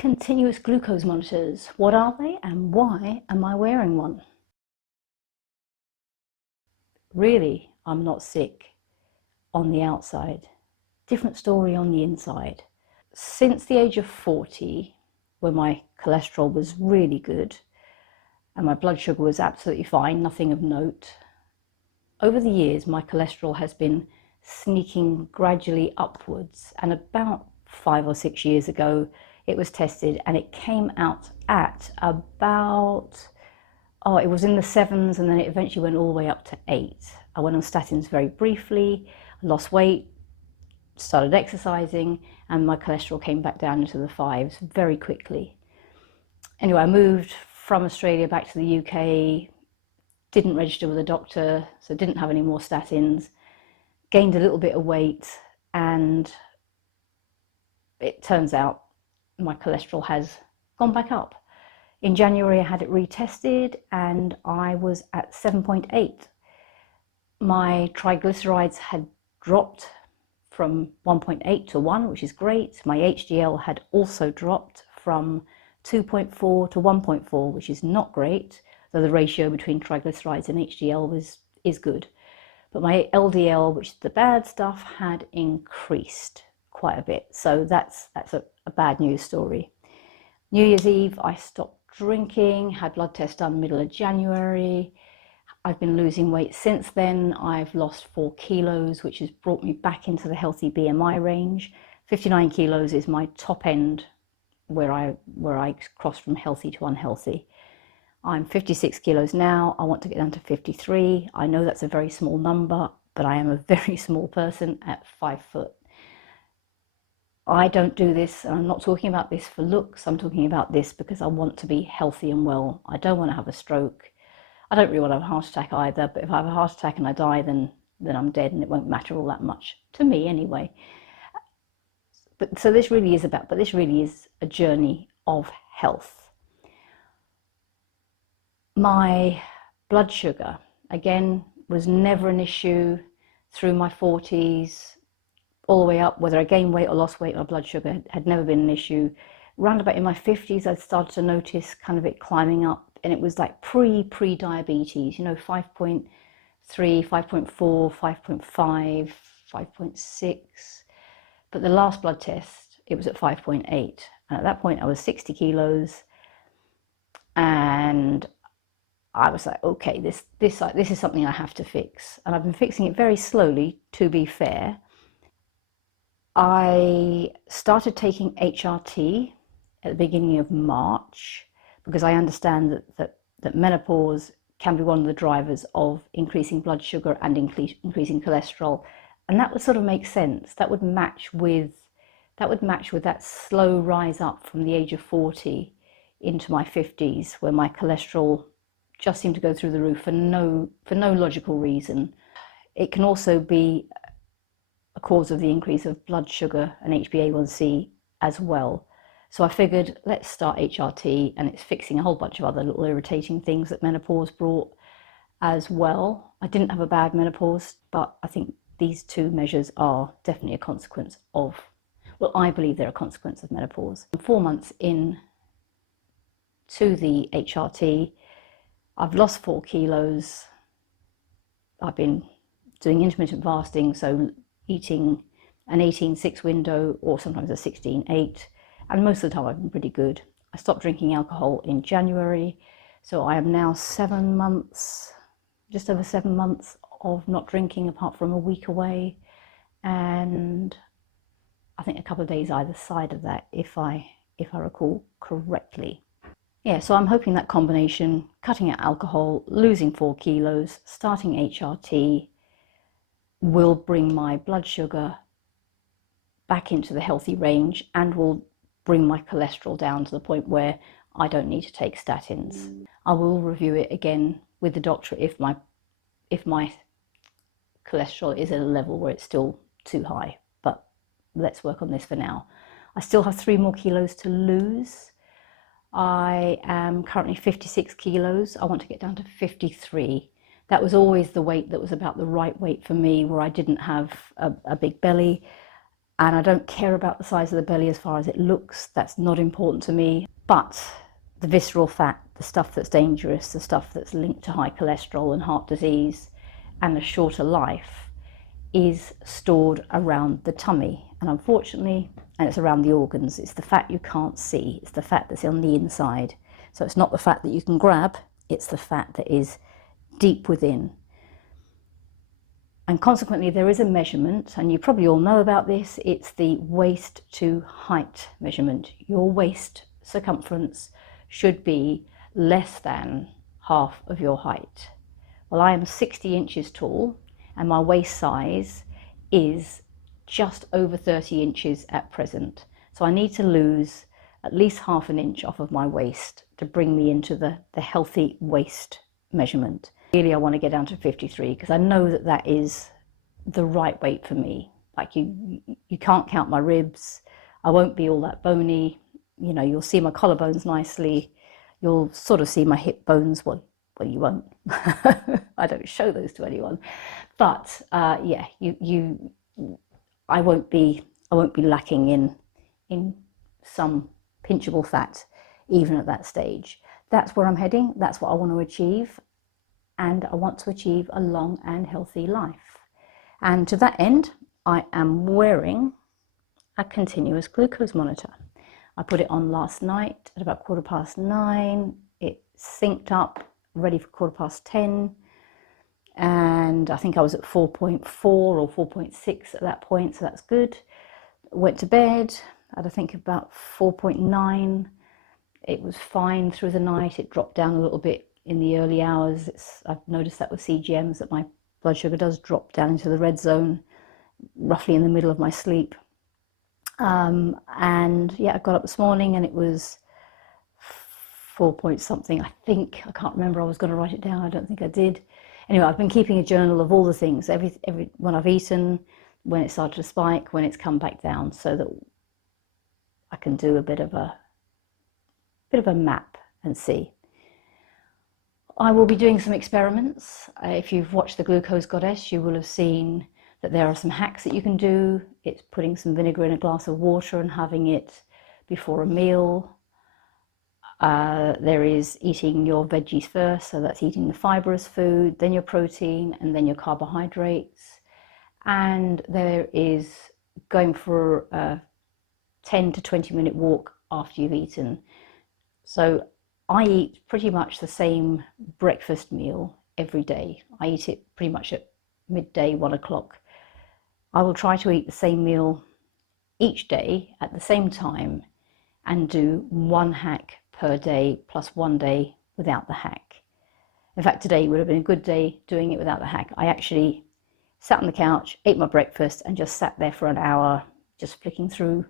Continuous glucose monitors. What are they and why am I wearing one? Really, I'm not sick on the outside. Different story on the inside. Since the age of 40, when my cholesterol was really good and my blood sugar was absolutely fine, nothing of note, over the years my cholesterol has been sneaking gradually upwards, and about 5 or 6 years ago it was tested and it came out at about, it was in the 7s, and then it eventually went all the way up to 8. I went on statins very briefly, lost weight, started exercising, and my cholesterol came back down into the 5s very quickly. Anyway, I moved from Australia back to the UK, didn't register with a doctor, so didn't have any more statins, gained a little bit of weight, and it turns out my cholesterol has gone back up. In January I had it retested and I was at 7.8. My triglycerides had dropped from 1.8 to 1, which is great. My HDL had also dropped from 2.4 to 1.4, which is not great, though the ratio between triglycerides and HDL is good. But my LDL, which is the bad stuff, had increased quite a bit. So that's a bad news story. New Year's Eve, I stopped drinking, had blood tests done middle of January. I've been losing weight since then. I've lost 4 kilos, which has brought me back into the healthy BMI range. 59 kilos is my top end where I cross from healthy to unhealthy. I'm 56 kilos now. I want to get down to 53. I know that's a very small number, but I am a very small person at 5 foot. I don't do this, and I'm not talking about this for looks. I'm talking about this because I want to be healthy and well. I don't want to have a stroke. I don't really want to have a heart attack either, but if I have a heart attack and I die, then I'm dead, and it won't matter all that much to me anyway. But so this really is a journey of health. My blood sugar, again, was never an issue through my 40s, all the way up. Whether I gained weight or lost weight, my blood sugar had never been an issue. Round about in my 50s, I started to notice kind of it climbing up, and it was like pre-diabetes, 5.3, 5.4, 5.5, 5.6. But the last blood test, it was at 5.8. And at that point, I was 60 kilos. And I was like, okay, this is something I have to fix. And I've been fixing it very slowly, to be fair. I started taking HRT at the beginning of March because I understand that menopause can be one of the drivers of increasing blood sugar and increasing cholesterol. And that would sort of make sense. That would match with that slow rise up from the age of 40 into my 50s, where my cholesterol just seemed to go through the roof for no logical reason. It can also be a cause of the increase of blood sugar and HbA1c as well. So I figured, let's start HRT, and it's fixing a whole bunch of other little irritating things that menopause brought as well. I didn't have a bad menopause, but I think these two measures are definitely a consequence of, well, I believe they're a consequence of menopause. I'm 4 months in to the HRT. I've lost 4 kilos. I've been doing intermittent fasting, so eating an 18-6 window or sometimes a 16-8, and most of the time I've been pretty good. I stopped drinking alcohol in January, so I am now 7 months, just over 7 months of not drinking apart from a week away, and I think a couple of days either side of that, if I recall correctly. Yeah, so I'm hoping that combination, cutting out alcohol, losing 4 kilos, starting HRT, will bring my blood sugar back into the healthy range and will bring my cholesterol down to the point where I don't need to take statins. I will review it again with the doctor if my cholesterol is at a level where it's still too high, but let's work on this for now. I still have 3 more kilos to lose. I am currently 56 kilos. I want to get down to 53. That was always the weight that was about the right weight for me, where I didn't have a big belly. and I don't care about the size of the belly as far as it looks. That's not important to me. But the visceral fat, the stuff that's dangerous, the stuff that's linked to high cholesterol and heart disease and a shorter life, is stored around the tummy. And unfortunately, and it's around the organs, it's the fat you can't see, it's the fat that's on the inside. So it's not the fat that you can grab, it's the fat that is deep within. And consequently, there is a measurement, and you probably all know about this. It's the waist to height measurement. Your waist circumference should be less than half of your height. Well, I am 60 inches tall, and my waist size is just over 30 inches at present. So I need to lose at least half an inch off of my waist to bring me into the healthy waist measurement. Really, I want to get down to 53 because I know that that is the right weight for me. Like you can't count my ribs. I won't be all that bony. You know, you'll see my collarbones nicely. You'll sort of see my hip bones. Well, you won't. I don't show those to anyone. But yeah, I won't be lacking in some pinchable fat, even at that stage. That's where I'm heading. That's what I want to achieve. And I want to achieve a long and healthy life. And to that end, I am wearing a continuous glucose monitor. I put it on last night at about 9:15. It synced up, ready for 10:15. And I think I was at 4.4 or 4.6 at that point, so that's good. Went to bed at I think about 4.9. It was fine through the night. It dropped down a little bit in the early hours. I've noticed that with CGMs that my blood sugar does drop down into the red zone roughly in the middle of my sleep. And yeah, I got up this morning and it was 4 point something, I think. I can't remember. I was going to write it down. I don't think I did. Anyway, I've been keeping a journal of all the things, every when I've eaten, when it started to spike, when it's come back down, so that I can do a bit of a map and see. I will be doing some experiments. If you've watched The Glucose Goddess, you will have seen that there are some hacks that you can do. It's putting some vinegar in a glass of water and having it before a meal. There is eating your veggies first, so that's eating the fibrous food, then your protein, and then your carbohydrates. And there is going for a 10 to 20 minute walk after you've eaten. So I eat pretty much the same breakfast meal every day. I eat it pretty much at midday, 1 o'clock. I will try to eat the same meal each day at the same time and do one hack per day plus 1 day without the hack. In fact, today would have been a good day doing it without the hack. I actually sat on the couch, ate my breakfast, and just sat there for an hour, just flicking through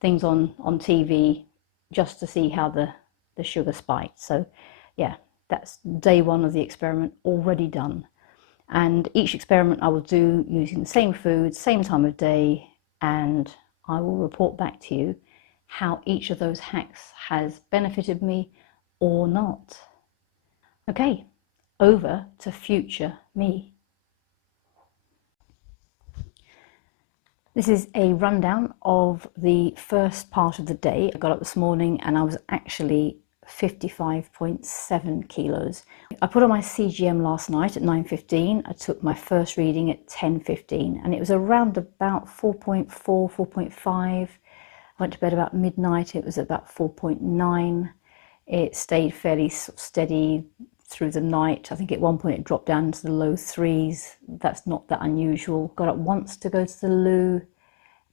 things on TV just to see how the sugar spiked. So yeah, that's day one of the experiment already done. And each experiment I will do using the same food, same time of day, and I will report back to you how each of those hacks has benefited me or not. Okay, over to future me. This is a rundown of the first part of the day. I got up this morning and I was actually 55.7 kilos. I put on my CGM last night at 9:15. I took my first reading at 10:15 and it was around about 4.4, 4.5. I went to bed about midnight. It was about 4.9. It stayed fairly steady through the night. I think at one point it dropped down into the low 3s. That's not that unusual. Got up once to go to the loo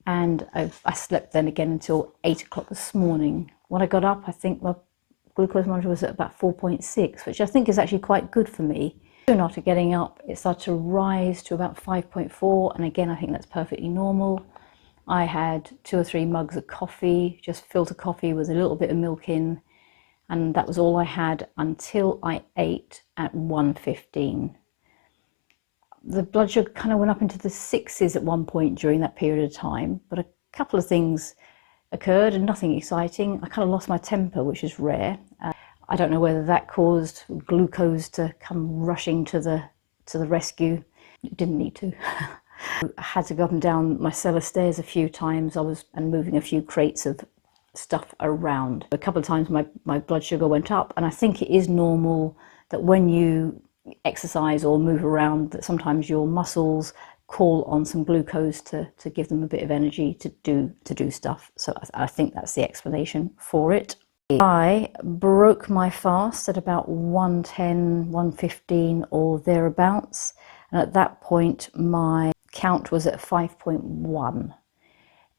and I slept then again until 8 o'clock this morning. When I got up, I think my glucose monitor was at about 4.6, which I think is actually quite good for me. Soon after getting up, it started to rise to about 5.4, and again, I think that's perfectly normal. I had 2 or 3 mugs of coffee, just filter coffee with a little bit of milk in, and that was all I had until I ate at 1:15. The blood sugar kind of went up into the 6s at one point during that period of time, but a couple of things occurred and nothing exciting. I kind of lost my temper, which is rare. I don't know whether that caused glucose to come rushing to the rescue. It didn't need to. I had to go up and down my cellar stairs a few times. And moving a few crates of stuff around. A couple of times my blood sugar went up, and I think it is normal that when you exercise or move around, that sometimes your muscles call on some glucose to give them a bit of energy to do stuff. So I think that's the explanation for it. I broke my fast at about 1:10, 1:15 or thereabouts, and at that point my count was at 5.1.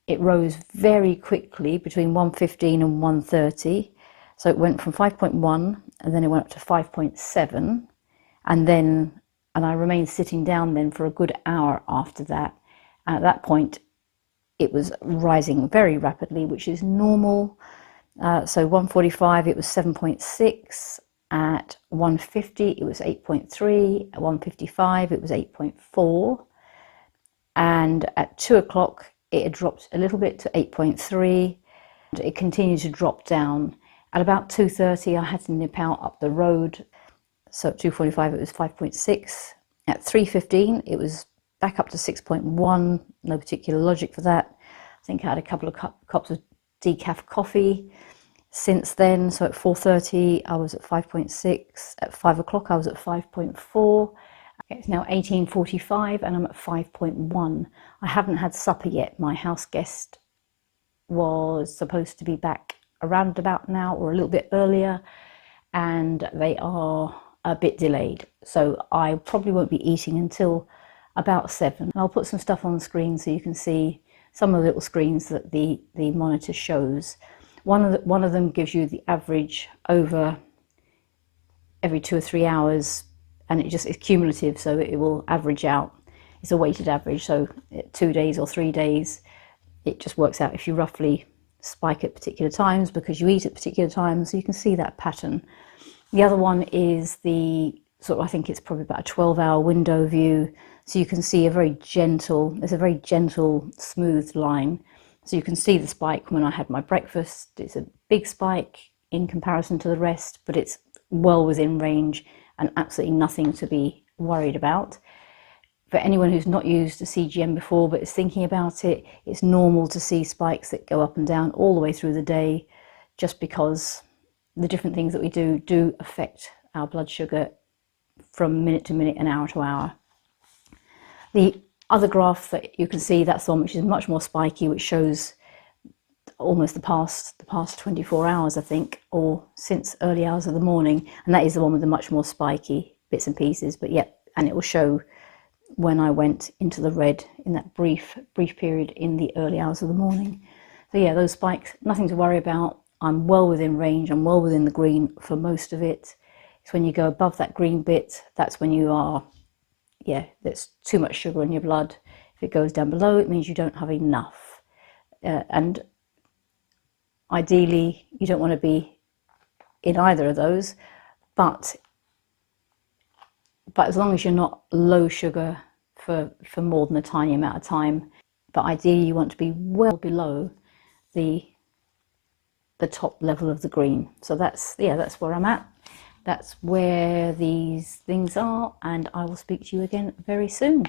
It rose very quickly between 1:15 and 1:30, so it went from 5.1 and then it went up to 5.7, and I remained sitting down then for a good hour after that. And at that point it was rising very rapidly, which is normal. So 1:45 it was 7.6, at 1:50 it was 8.3, at 1:55 it was 8.4, and at 2 o'clock it had dropped a little bit to 8.3. It continued to drop down. At about 2:30 I had to nip out up the road, so at 2:45 it was 5.6. At 3:15 it was back up to 6.1, no particular logic for that. I think I had a couple of cups of decaf coffee since then. So at 4:30 I was at 5.6, at 5 o'clock I was at 5.4. It's now 18:45 and I'm at 5.1. I haven't had supper yet. My house guest was supposed to be back around about now or a little bit earlier, and they are a bit delayed. So I probably won't be eating until about 7. I'll put some stuff on the screen so you can see some of the little screens that the monitor shows. One of them gives you the average over every 2 or 3 hours, and it's cumulative, so it will average out. It's a weighted average, so 2 days or 3 days, it just works out if you roughly spike at particular times because you eat at particular times, so you can see that pattern. The other one is the I think it's probably about a 12-hour window view, so you can see there's a very gentle, smooth line. So you can see the spike when I had my breakfast. It's a big spike in comparison to the rest, but it's well within range and absolutely nothing to be worried about. For anyone who's not used a CGM before but is thinking about it, it's normal to see spikes that go up and down all the way through the day, just because the different things that we do affect our blood sugar from minute to minute and hour to hour. The other graph that you can see, that's the one which is much more spiky, which shows almost the past 24 hours, I think, or since early hours of the morning, and that is the one with the much more spiky bits and pieces. But yeah, and it will show when I went into the red in that brief period in the early hours of the morning. So yeah, those spikes, nothing to worry about. I'm well within range, I'm well within the green for most of it. It's when you go above that green bit, that's when you are, there's too much sugar in your blood. If it goes down below, it means you don't have enough. And ideally, you don't want to be in either of those, but as long as you're not low sugar for more than a tiny amount of time. But ideally, you want to be well below the top level of the green. So that's where I'm at. That's where these things are, and I will speak to you again very soon.